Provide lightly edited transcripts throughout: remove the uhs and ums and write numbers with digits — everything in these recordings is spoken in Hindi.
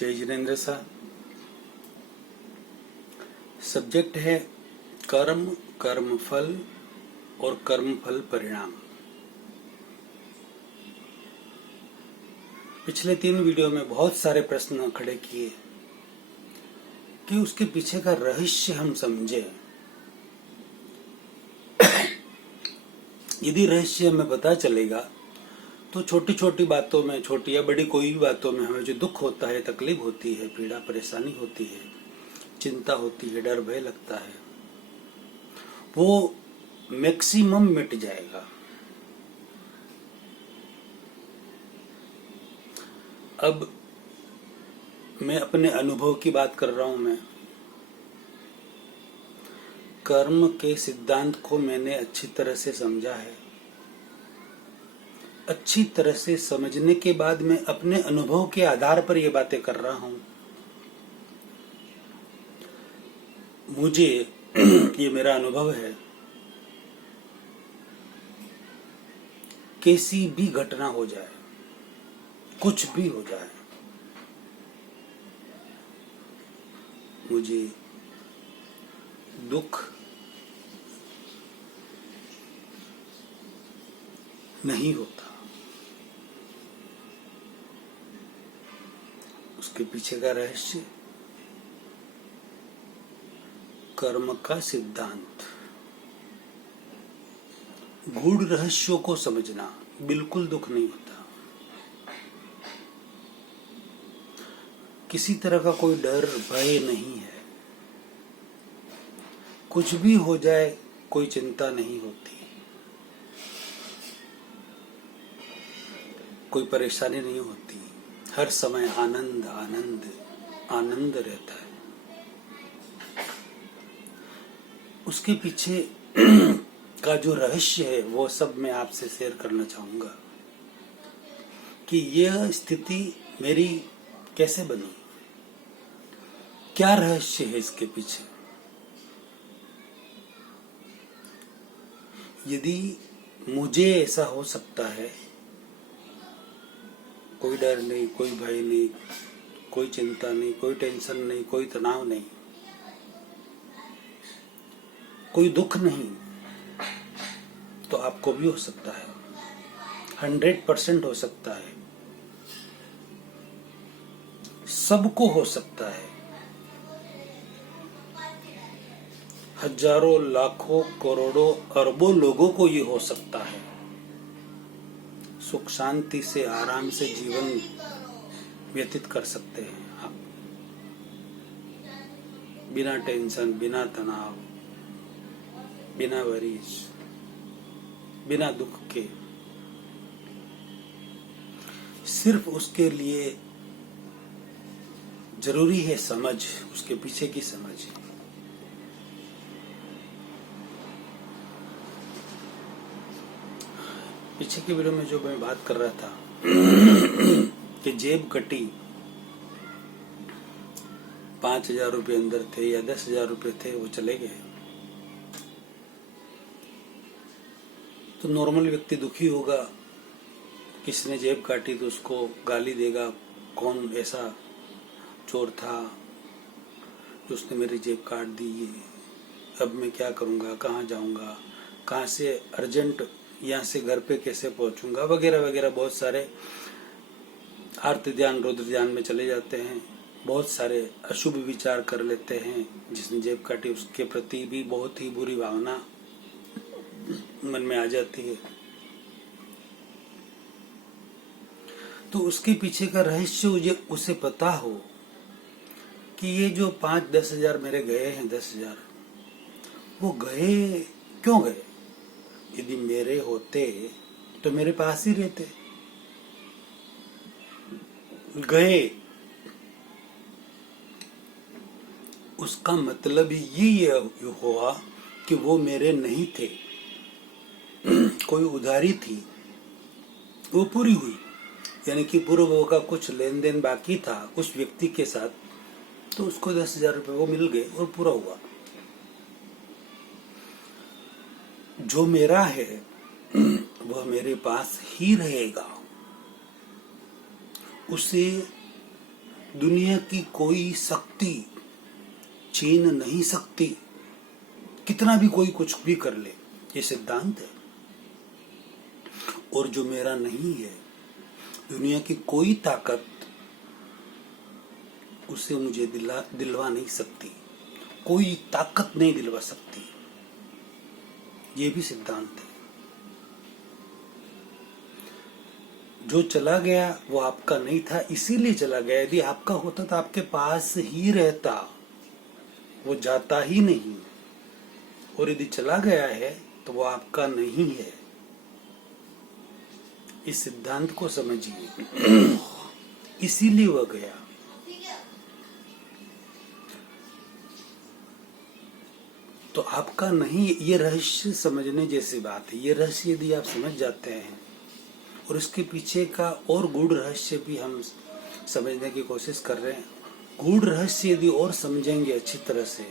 जय जिनेन्द्र सा। सब्जेक्ट है कर्म, कर्मफल और कर्मफल परिणाम। पिछले 3 वीडियो में बहुत सारे प्रश्न खड़े किए कि उसके पीछे का रहस्य हम समझे। यदि रहस्य हमें पता चलेगा तो छोटी छोटी बातों में, छोटी या बड़ी कोई भी बातों में हमें जो दुख होता है, तकलीफ होती है, पीड़ा परेशानी होती है, चिंता होती है, डर भय लगता है, वो मैक्सिमम मिट जाएगा। अब मैं अपने अनुभव की बात कर रहा हूं। मैं कर्म के सिद्धांत को मैंने अच्छी तरह से समझा है। अच्छी तरह से समझने के बाद मैं अपने अनुभव के आधार पर ये बातें कर रहा हूं। मुझे ये मेरा अनुभव है। कैसी भी घटना हो जाए, कुछ भी हो जाए, मुझे दुख नहीं होता। उसके पीछे का रहस्य कर्म का सिद्धांत, गूढ़ रहस्यों को समझना। बिल्कुल दुख नहीं होता, किसी तरह का कोई डर भय नहीं है, कुछ भी हो जाए कोई चिंता नहीं होती, कोई परेशानी नहीं होती। हर समय आनंद आनंद आनंद रहता है। उसके पीछे का जो रहस्य है वो सब मैं आपसे शेयर करना चाहूंगा कि यह स्थिति मेरी कैसे बनी, क्या रहस्य है इसके पीछे। यदि मुझे ऐसा हो सकता है, कोई डर नहीं, कोई भय नहीं, कोई चिंता नहीं, कोई टेंशन नहीं, कोई तनाव नहीं, कोई दुख नहीं, तो आपको भी हो सकता है। 100% हो सकता है, सबको हो सकता है। हजारों, लाखों, करोड़ों, अरबों लोगों को ये हो सकता है। सुख शांति से, आराम से जीवन व्यतीत कर सकते हैं आप, बिना टेंशन, बिना तनाव, बिना वरीज, बिना दुख के। सिर्फ उसके लिए जरूरी है समझ, उसके पीछे की समझ। पीछे की वीडियो में जो मैं बात कर रहा था कि जेब कटी, 5,000 रुपये अंदर थे या 10,000 रुपये थे, वो चले गए, तो नॉर्मल व्यक्ति दुखी होगा। किसी ने जेब काटी तो उसको गाली देगा, कौन ऐसा चोर था जो उसने मेरी जेब काट दी, अब मैं क्या करूंगा, कहाँ जाऊंगा, कहाँ से अर्जेंट यहाँ से घर पे कैसे पहुंचूंगा, वगैरह वगैरह। बहुत सारे आर्त ध्यान, रौद्र ध्यान में चले जाते हैं। बहुत सारे अशुभ विचार कर लेते हैं। जिसने जेब काटी उसके प्रति भी बहुत ही बुरी भावना मन में आ जाती है। तो उसके पीछे का रहस्य उसे पता हो कि ये जो 5-10 हजार मेरे गए हैं, 10,000, वो गए क्यों गए। यदि मेरे होते तो मेरे पास ही रहते। गए उसका मतलब ये हुआ कि वो मेरे नहीं थे, कोई उधारी थी, वो पूरी हुई। यानी कि पूर्व का कुछ लेन देन बाकी था उस व्यक्ति के साथ, तो उसको 10,000 रुपये वो मिल गए और पूरा हुआ। जो मेरा है वह मेरे पास ही रहेगा, उसे दुनिया की कोई शक्ति छीन नहीं सकती, कितना भी कोई कुछ भी कर ले, ये सिद्धांत है। और जो मेरा नहीं है, दुनिया की कोई ताकत उसे मुझे दिलवा नहीं सकती, कोई ताकत नहीं दिलवा सकती, ये भी सिद्धांत है। जो चला गया वो आपका नहीं था, इसीलिए चला गया। यदि आपका होता तो आपके पास ही रहता, वो जाता ही नहीं। और यदि चला गया है तो वो आपका नहीं है। इस सिद्धांत को समझिए, इसीलिए वह गया। तो आपका नहीं, ये रहस्य समझने जैसी बात है। ये रहस्य यदि आप समझ जाते हैं और इसके पीछे का और गूढ़ रहस्य भी हम समझने की कोशिश कर रहे हैं, गूढ़ रहस्य यदि और समझेंगे अच्छी तरह से,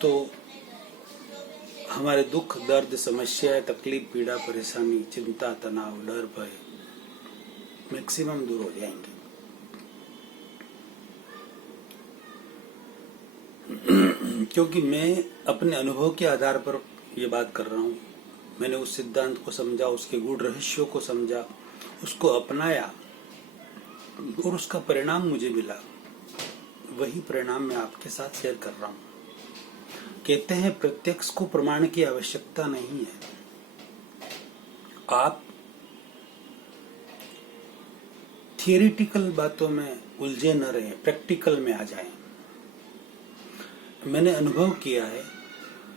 तो हमारे दुख, दर्द, समस्या, तकलीफ, पीड़ा, परेशानी, चिंता, तनाव, डर, भय मैक्सिमम दूर हो जाएंगे। क्योंकि मैं अपने अनुभव के आधार पर ये बात कर रहा हूँ। मैंने उस सिद्धांत को समझा, उसके गूढ़ रहस्यों को समझा, उसको अपनाया और उसका परिणाम मुझे मिला। वही परिणाम मैं आपके साथ शेयर कर रहा हूँ। कहते हैं प्रत्यक्ष को प्रमाण की आवश्यकता नहीं है। आप थियोरिटिकल बातों में उलझे न रहें, प्रैक्टिकल में आ जाएं। मैंने अनुभव किया है,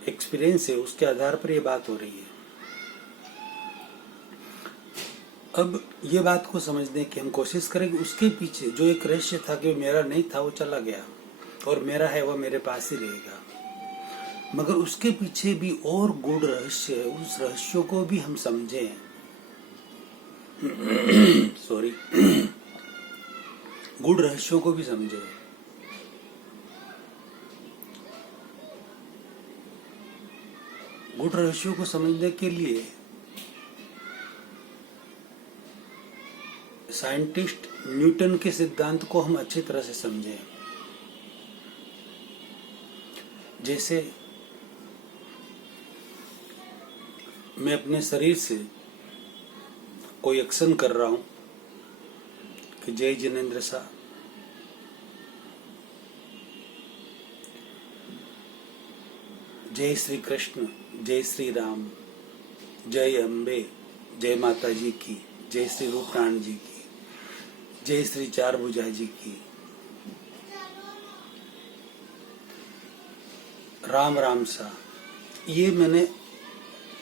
एक्सपीरियंस है, उसके आधार पर ये बात हो रही है। अब ये बात को समझने की हम कोशिश करेंगे। उसके पीछे जो एक रहस्य था कि मेरा नहीं था, वो चला गया और मेरा है वह मेरे पास ही रहेगा। मगर उसके पीछे भी और गूढ़ रहस्य है, उस रहस्यों को भी हम समझें। सॉरी, गूढ़ रहस्यों को भी समझें। गूढ़ रहस्यों को समझने के लिए साइंटिस्ट न्यूटन के सिद्धांत को हम अच्छी तरह से समझें। जैसे मैं अपने शरीर से कोई एक्शन कर रहा हूं कि जय जिनेंद्र शाह, जय श्री कृष्ण, जय श्री राम, जय अम्बे, जय माता जी की, जय श्री रूपनारायण जी की, जय श्री चार भुजा जी की, राम राम सा, ये मैंने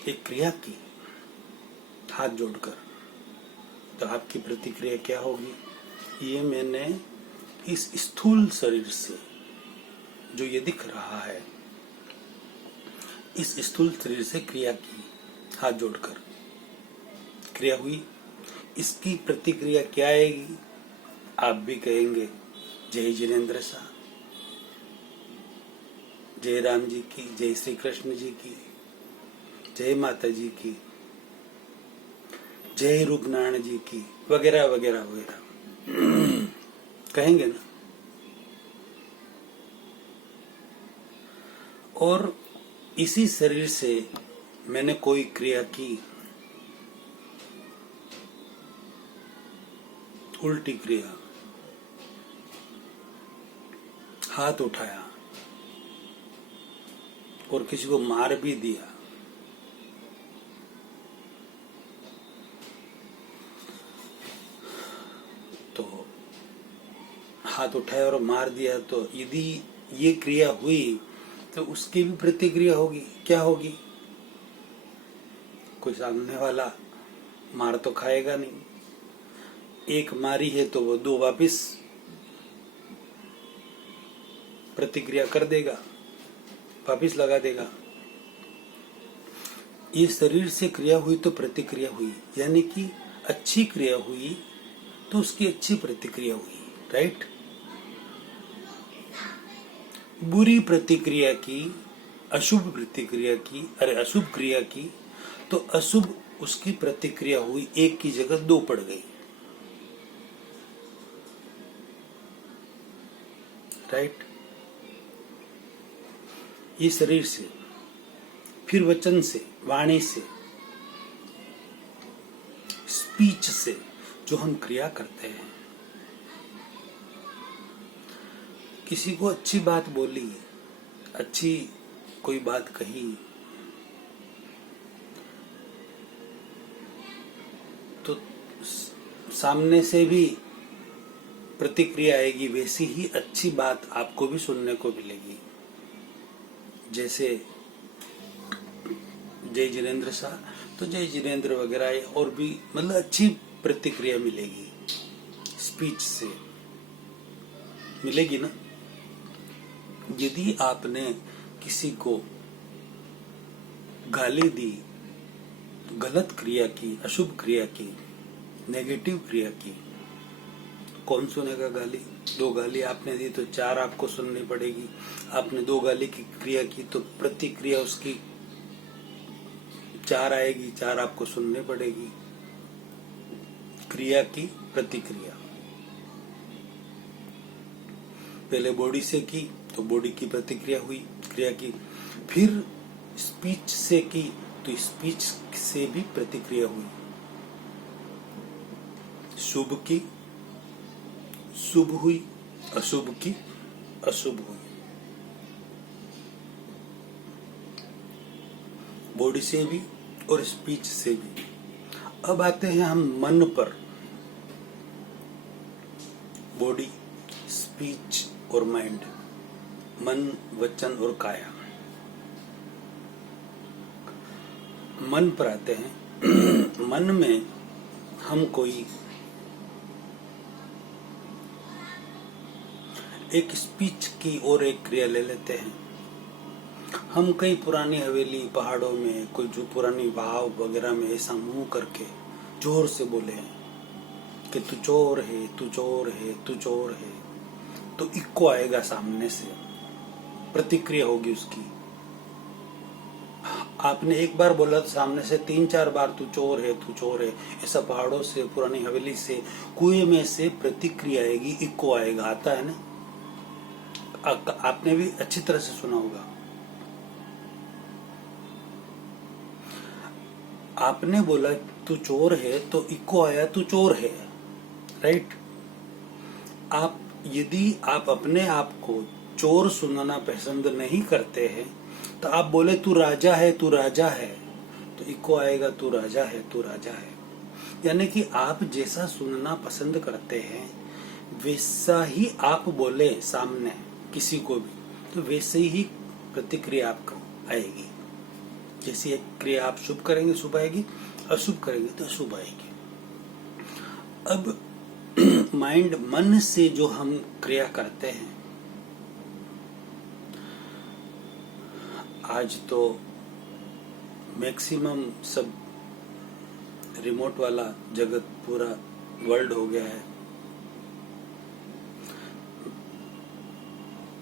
एक क्रिया की हाथ जोड़कर। तो आपकी प्रतिक्रिया क्या होगी? ये मैंने इस स्थूल शरीर से, जो ये दिख रहा है, इस स्थूल शरीर से क्रिया की, हाथ जोड़कर क्रिया हुई। इसकी प्रतिक्रिया क्या आएगी? आप भी कहेंगे जय जिनेंद्र शाह, जय राम जी की, जय श्री कृष्ण जी की, जय माता जी की, जय रूपनारायण जी की, वगैरह वगैरह वगैरह कहेंगे ना। और इसी शरीर से मैंने कोई क्रिया की, उल्टी क्रिया, हाथ उठाया और किसी को मार भी दिया, तो हाथ उठाया और मार दिया, तो यदि ये क्रिया हुई तो उसकी भी प्रतिक्रिया होगी। क्या होगी? कोई सामने वाला मार तो खाएगा नहीं। एक मारी है तो वो दो वापिस प्रतिक्रिया कर देगा, वापिस लगा देगा। ये शरीर से क्रिया हुई तो प्रतिक्रिया हुई, यानी कि अच्छी क्रिया हुई तो उसकी अच्छी प्रतिक्रिया हुई, राइट? बुरी प्रतिक्रिया की, अशुभ प्रतिक्रिया की, अशुभ क्रिया की तो अशुभ उसकी प्रतिक्रिया हुई, एक की जगह दो पड़ गई। राइट। ये शरीर से, फिर वचन से, वाणी से, स्पीच से जो हम क्रिया करते हैं। किसी को अच्छी बात बोली, अच्छी कोई बात कही, तो सामने से भी प्रतिक्रिया आएगी, वैसी ही अच्छी बात आपको भी सुनने को मिलेगी। जैसे जय जिनेंद्र शाह, तो जय जिनेंद्र वगैरह और भी मतलब अच्छी प्रतिक्रिया मिलेगी, स्पीच से मिलेगी ना। यदि आपने किसी को गाली दी, गलत क्रिया की, अशुभ क्रिया की, नेगेटिव क्रिया की, कौन सुनेगा गाली? 2 गाली आपने दी तो 4 आपको सुननी पड़ेगी। आपने 2 गाली की क्रिया की तो प्रतिक्रिया उसकी 4 आएगी, 4 आपको सुननी पड़ेगी। क्रिया की प्रतिक्रिया पहले बॉडी से की तो बॉडी की प्रतिक्रिया हुई, क्रिया की, फिर स्पीच से की तो स्पीच से भी प्रतिक्रिया हुई। शुभ की शुभ हुई, अशुभ की अशुभ हुई। बॉडी से भी और स्पीच से भी। अब आते हैं हम मन पर। बॉडी, स्पीच और माइंड, मन, वचन और काया। मन पर आते हैं। मन में हम कोई एक स्पीच की और एक क्रिया ले लेते हैं। हम कई पुरानी हवेली, पहाड़ों में कोई जो पुरानी वाव वगैरह में ऐसा मुंह करके जोर से बोले हैं कि तू चोर है, तू चोर है, तू चोर है, तो इक्को आएगा सामने से, प्रतिक्रिया होगी उसकी। आपने एक बार बोला तो सामने से 3-4 बार तू चोर है, तू चोर है, ऐसा पहाड़ों से, पुरानी हवेली से, कुएं में से प्रतिक्रिया आएगी, इक्को आएगा। आता है ना, आपने भी अच्छी तरह से सुना होगा। आपने बोला तू चोर है तो इक्को आया तू चोर है, राइट। आप यदि आप अपने आप को चोर सुनना पसंद नहीं करते हैं तो आप बोले तू राजा है, तू राजा है, तो इक्को आएगा तू राजा है, तू राजा है। यानी कि आप जैसा सुनना पसंद करते हैं वैसा ही आप बोले सामने किसी को भी, तो वैसे ही प्रतिक्रिया आपको आएगी। जैसी एक क्रिया आप शुभ करेंगे शुभ आएगी, अशुभ करेंगे तो अशुभ आएगी। अब माइंड, मन से जो हम क्रिया करते हैं, आज तो मैक्सिमम सब रिमोट वाला जगत, पूरा वर्ल्ड हो गया है।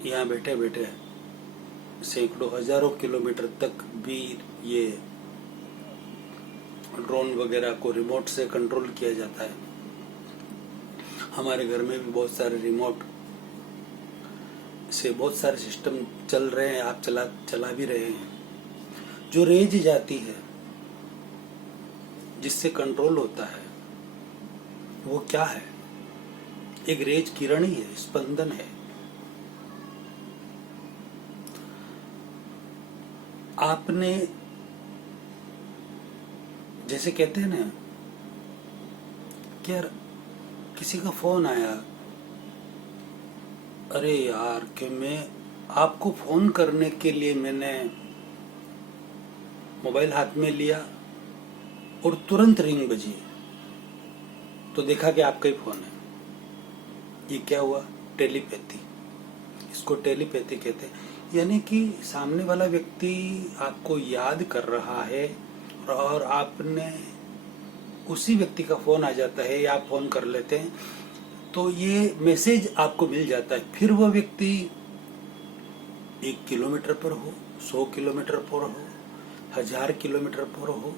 यहाँ बैठे बैठे सैकड़ों हजारों किलोमीटर तक भी ये ड्रोन वगैरह को रिमोट से कंट्रोल किया जाता है। हमारे घर में भी बहुत सारे रिमोट से बहुत सारे सिस्टम चल रहे हैं, आप चला भी रहे हैं। जो रेंज जाती है, जिससे कंट्रोल होता है, वो क्या है? एक रेज किरण ही है, स्पंदन है। आपने जैसे कहते हैं ना कि यार किसी का फोन आया, अरे यार कि मैं आपको फोन करने के लिए मैंने मोबाइल हाथ में लिया और तुरंत रिंग बजी तो देखा कि आपका ही फोन है। ये क्या हुआ? टेलीपैथी। इसको टेलीपैथी कहते हैं। यानी कि सामने वाला व्यक्ति आपको याद कर रहा है और आपने उसी व्यक्ति का फोन आ जाता है या आप फोन कर लेते हैं तो ये मैसेज आपको मिल जाता है। फिर वो व्यक्ति 1 किलोमीटर पर हो, 100 किलोमीटर पर हो, 1000 किलोमीटर पर हो,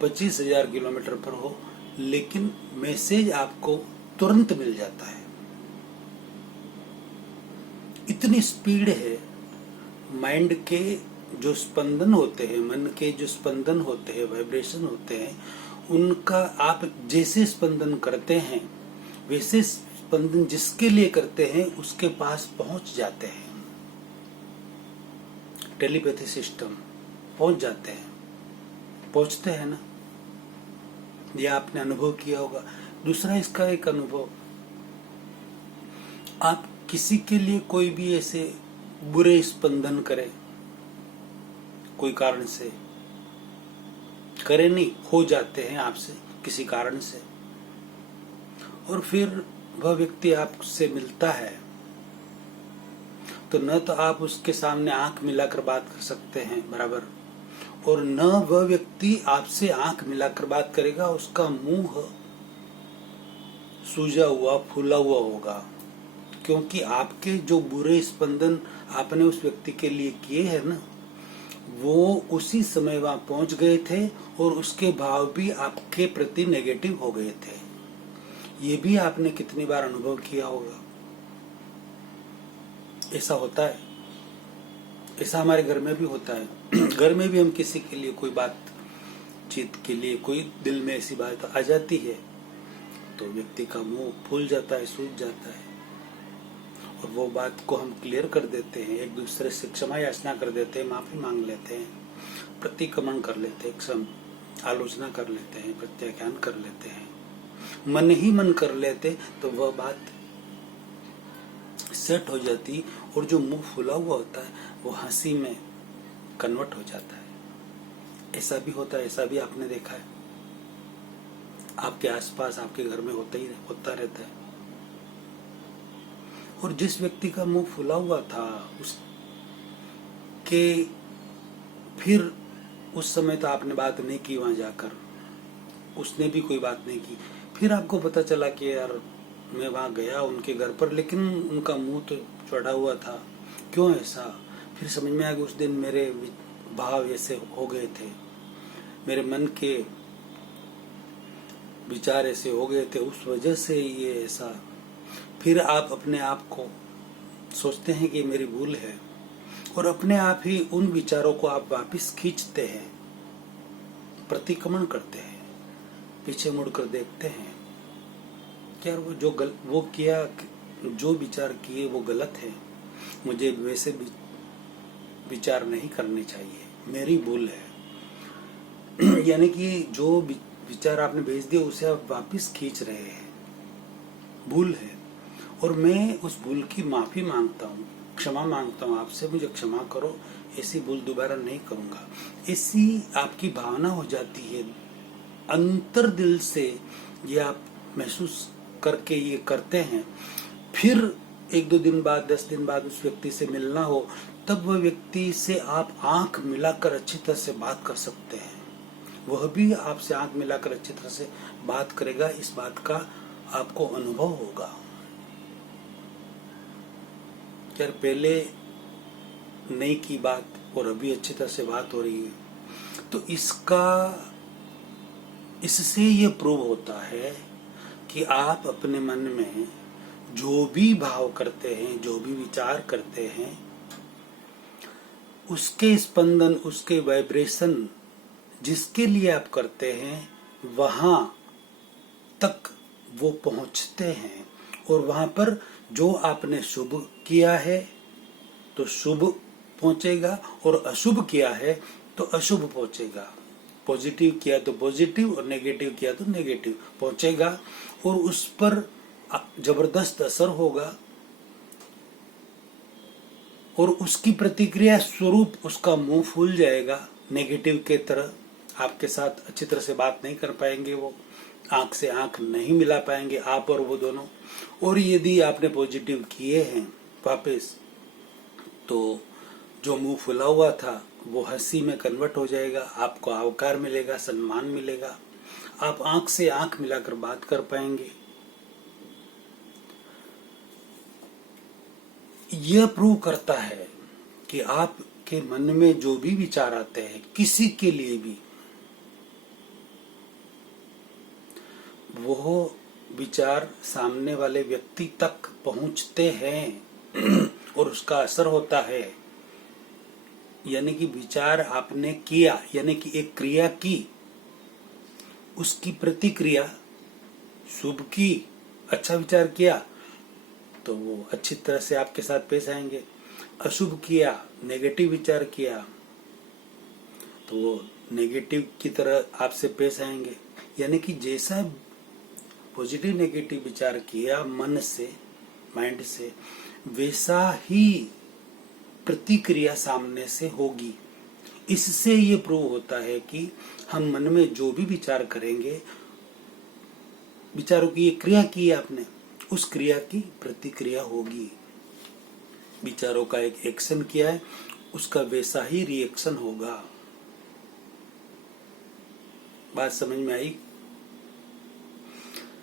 25,000 किलोमीटर पर हो, लेकिन मैसेज आपको तुरंत मिल जाता है। इतनी स्पीड है माइंड के जो स्पंदन होते हैं, मन के जो स्पंदन होते हैं, वाइब्रेशन होते हैं, उनका आप जैसे स्पंदन करते हैं वैसे स्पंदन जिसके लिए करते हैं उसके पास पहुंच जाते हैं। टेलीपैथी सिस्टम पहुंच जाते हैं, पहुंचते हैं ना, यह आपने अनुभव किया होगा। दूसरा इसका एक अनुभव, आप किसी के लिए कोई भी ऐसे बुरे स्पंदन करें, कोई कारण से करे नहीं, हो जाते हैं आपसे किसी कारण से, और फिर वह व्यक्ति आपसे मिलता है तो न तो आप उसके सामने आंख मिलाकर बात कर सकते हैं बराबर, और न वह व्यक्ति आपसे आंख मिलाकर बात करेगा, उसका मुंह सूजा हुआ फूला हुआ होगा, क्योंकि आपके जो बुरे स्पंदन आपने उस व्यक्ति के लिए किए हैं ना, वो उसी समय वहां पहुंच गए थे और उसके भाव भी आपके प्रति नेगेटिव हो गए थे। ये भी आपने कितनी बार अनुभव किया होगा। ऐसा होता है, ऐसा हमारे घर में भी होता है। घर में भी हम किसी के लिए कोई बात चीत के लिए कोई दिल में ऐसी बात आ जाती है तो व्यक्ति का मुंह फूल जाता है, सूज जाता है, और वो बात को हम क्लियर कर देते हैं, एक दूसरे से क्षमा याचना कर देते हैं, माफी मांग लेते हैं, प्रतिक्रमण कर लेते हैं, आलोचना कर लेते हैं, प्रत्याख्यान कर लेते हैं, मन ही मन कर लेते, तो वह बात सेट हो जाती और जो मुंह फुला हुआ होता है वो हंसी में कन्वर्ट हो जाता है। ऐसा भी होता है, ऐसा भी आपने देखा है, आपके आसपास आपके घर में होता रहता है। और जिस व्यक्ति का मुंह फुला हुआ था उसके फिर उस समय तो आपने बात नहीं की, वहां जाकर उसने भी कोई बात नहीं की, फिर आपको पता चला कि यार मैं वहां गया उनके घर पर, लेकिन उनका मुंह तो चढ़ा हुआ था, क्यों ऐसा? फिर समझ में आ गया उस दिन मेरे भाव ऐसे हो गए थे, मेरे मन के विचार ऐसे हो गए थे, उस वजह से ये ऐसा। फिर आप अपने आप को सोचते हैं कि मेरी भूल है, और अपने आप ही उन विचारों को आप वापस खींचते हैं, प्रतिक्रमण करते हैं, पीछे मुड़कर देखते हैं कि यार वो किया, जो विचार किए वो गलत है, मुझे वैसे विचार नहीं करने चाहिए, मेरी भूल है। यानी कि जो विचार आपने भेज दिया उसे आप वापस खींच रहे हैं, भूल है, और मैं उस भूल की माफी मांगता हूँ, क्षमा मांगता हूँ आपसे, मुझे क्षमा करो, ऐसी भूल दोबारा नहीं करूंगा। ऐसी आपकी भावना हो जाती है, अंतर दिल से ये आप महसूस करके ये करते हैं। फिर 1-2 दिन बाद, 10 दिन बाद उस व्यक्ति से मिलना हो, तब वह व्यक्ति से आप आंख मिलाकर अच्छी तरह से बात कर सकते हैं, वह भी आपसे आंख मिलाकर अच्छी तरह से बात करेगा, इस बात का आपको अनुभव होगा। यार पहले नहीं की बात और अभी अच्छी तरह से बात हो रही है, तो इससे ये प्रूव होता है कि आप अपने मन में जो भी भाव करते हैं, जो भी विचार करते हैं, उसके स्पंदन, उसके वाइब्रेशन जिसके लिए आप करते हैं वहां तक वो पहुंचते हैं, और वहां पर जो आपने शुभ किया है तो शुभ पहुंचेगा, और अशुभ किया है तो अशुभ पहुंचेगा। पॉजिटिव किया तो पॉजिटिव और नेगेटिव किया तो नेगेटिव पहुंचेगा, और उस पर जबरदस्त असर होगा, और उसकी प्रतिक्रिया स्वरूप उसका मुंह फूल जाएगा नेगेटिव के तरह, आपके साथ अच्छी तरह से बात नहीं कर पाएंगे, वो आंख से आंख नहीं मिला पाएंगे आप और वो दोनों। और यदि आपने पॉजिटिव किए हैं वापस, तो जो मुंह फुला हुआ था वो हंसी में कन्वर्ट हो जाएगा, आपको आवकार मिलेगा, सम्मान मिलेगा, आप आंख से आंख मिलाकर बात कर पाएंगे। यह प्रूव करता है कि आपके मन में जो भी विचार आते हैं किसी के लिए भी, वो विचार सामने वाले व्यक्ति तक पहुंचते हैं और उसका असर होता है, यानी कि विचार आपने किया, यानी कि एक क्रिया की, उसकी प्रतिक्रिया शुभ की, अच्छा विचार किया तो वो अच्छी तरह से आपके साथ पेश आएंगे। अशुभ किया, नेगेटिव विचार किया तो वो नेगेटिव की तरह आपसे पेश आएंगे। यानी कि जैसा पॉजिटिव नेगेटिव विचार किया मन से, माइंड से, वैसा ही प्रतिक्रिया सामने से होगी। इससे ये प्रूव होता है कि हम मन में जो भी विचार करेंगे, विचारों की ये क्रिया की है आपने, उस क्रिया की प्रतिक्रिया होगी। विचारों का एक एक्शन किया है, उसका वैसा ही रिएक्शन होगा। बात समझ में आई?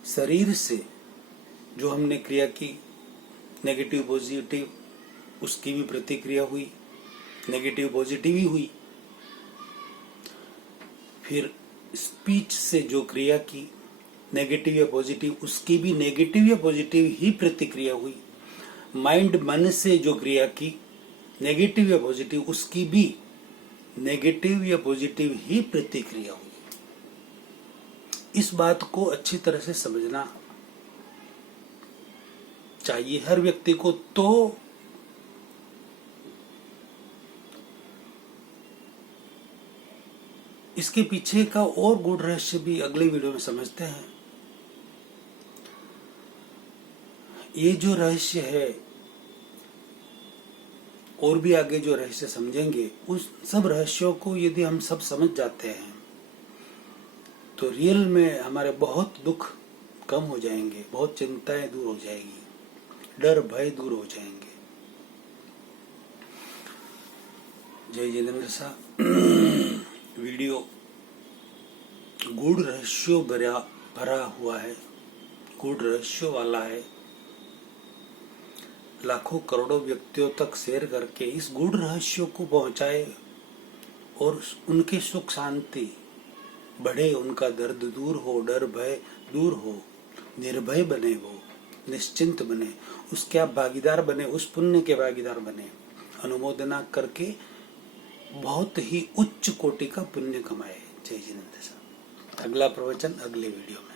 शरीर से जो हमने क्रिया की, नेगेटिव पॉजिटिव, उसकी भी प्रतिक्रिया हुई, नेगेटिव पॉजिटिव ही हुई। फिर स्पीच से जो क्रिया की, नेगेटिव या पॉजिटिव, उसकी भी नेगेटिव या पॉजिटिव ही प्रतिक्रिया हुई। माइंड मन से जो क्रिया की, नेगेटिव या पॉजिटिव, उसकी भी नेगेटिव या पॉजिटिव ही प्रतिक्रिया हुई। इस बात को अच्छी तरह से समझना चाहिए हर व्यक्ति को। तो इसके पीछे का और गूढ़ रहस्य भी अगले वीडियो में समझते हैं। ये जो रहस्य है, और भी आगे जो रहस्य समझेंगे, उस सब रहस्यों को यदि हम सब समझ जाते हैं तो रियल में हमारे बहुत दुख कम हो जाएंगे, बहुत चिंताएं दूर हो जाएगी, डर भय दूर हो जाएंगे। जय जितेंद्र साहब। वीडियो गूढ़ रहस्यों भरा हुआ है, गूढ़ रहस्यों वाला है। लाखों करोड़ों व्यक्तियों तक शेयर करके इस गूढ़ रहस्यों को पहुंचाए और उनकी सुख शांति बढ़े, उनका दर्द दूर हो, डर भय दूर हो, निर्भय बने, वो निश्चिंत बने, उसके आप भागीदार बने, उस पुण्य के भागीदार बने, अनुमोदना करके बहुत ही उच्च कोटि का पुण्य कमाए। जय जितेंद्र साहब। अगला प्रवचन अगले वीडियो में।